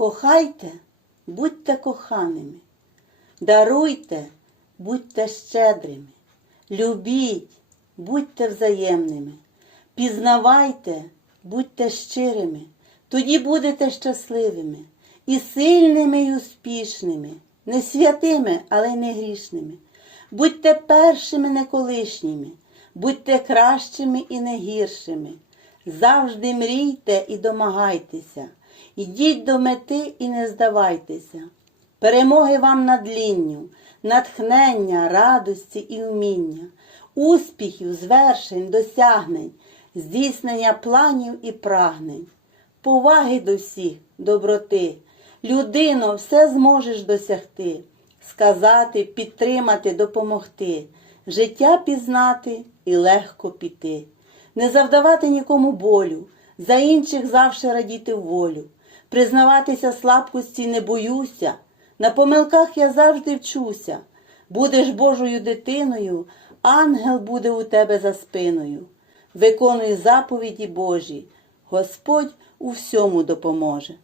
Кохайте, будьте коханими, даруйте, будьте щедрими, любіть, будьте взаємними, пізнавайте, будьте щирими, тоді будете щасливими і сильними, і успішними, не святими, але й не грішними. Будьте першими, не колишніми, будьте кращими і не гіршими. Завжди мрійте і домагайтеся, йдіть до мети і не здавайтеся. Перемоги вам над лінню, натхнення, радості і вміння, успіхів, звершень, досягнень, здійснення планів і прагнень, поваги до всіх, доброти. Людино, все зможеш досягти, сказати, підтримати, допомогти, життя пізнати і легко піти, не завдавати нікому болю, за інших завше радіти волю, признаватися слабкості не боюся, на помилках я завжди вчуся. Будеш Божою дитиною, ангел буде у тебе за спиною. Виконуй заповіді Божі, Господь у всьому допоможе.